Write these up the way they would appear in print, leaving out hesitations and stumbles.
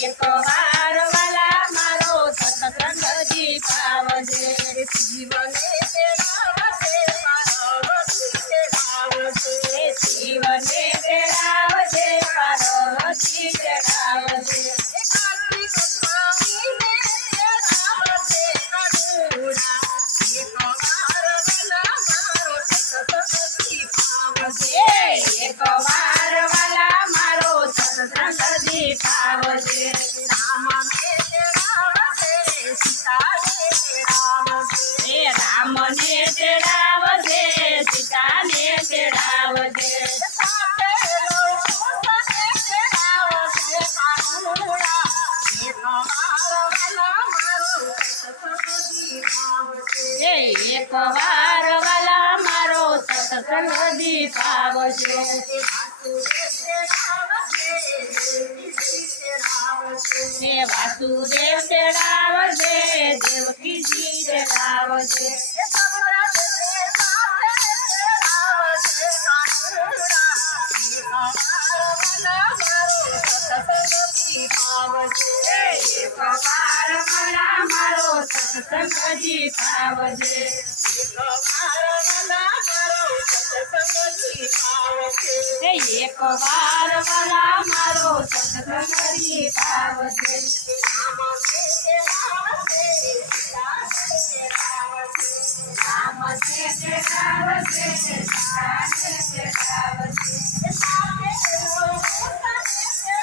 એક વાર વાલા મારો સત્સંગજી પાવજે જીવને તેડાવજે પાર્વતી તેડાવજે શિવને તેડાવજે પાર્વતી તેડાવજે કાર્તિક સ્વામીને તેડાવજે કરુણા એક વાર વાલા મારો સત્સંગજી પાવજે એક વાર વાલા મારો સત્સંગજી પાવજે રામને તેડાવજે સીતાને તેડાવજે રામને તેડાવજે સીતાને તેડાવજે સાથે લોકોને તેડાવજે કરુણા એક વાર વાલા મારો સત્સંગજી પાવજે એક વાર વાલા મારો સત્સંગજી પાવજે વાસુદેવ તેડાવજે દેવકીજી તેડાવજે એક વાર વાલા મારો સત્સંગજી પાવજે એક વાર વાલા મારો સત્સંગજી પાવજે રામને તેડાવજે સીતાને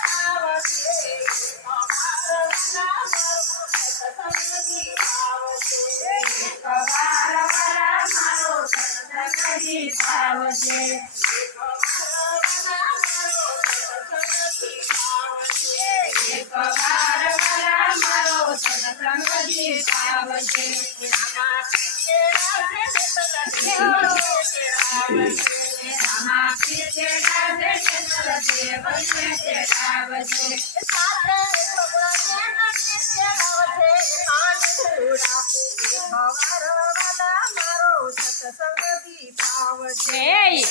તેડાવજે એક વાર વાલા મારો સત્સંગજી પાવજે એક વાર વાલા મારો સત્સંગજી પાવજે રામાપીર તેડાવજે દેવને તેડાવજે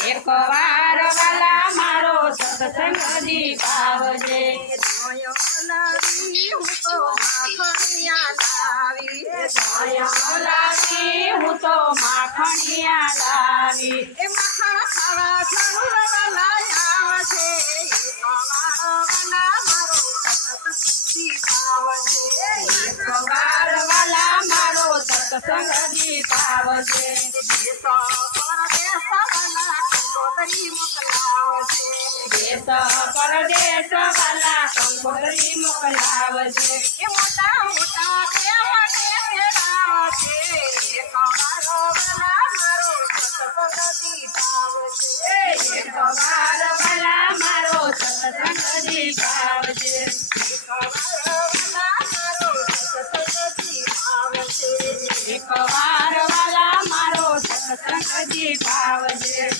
એક વાર વાલા મારો સત્સંગજી પાવજે લાવી હું તો માખણિયા લાવી એક વાર વાલા મારો સત્સંગજી પાવજે દેશ પરદેશ વાલા કંકોત્રી મોકલાવજે મોટા મોટા દેવને તેડાવજે એક વાર વાલા મારો સત્સંગજી પાવજે એક વાર વાલા મારો સત્સંગજી પાવજે એક વાર વાલા મારો સત્સંગજી પાવજે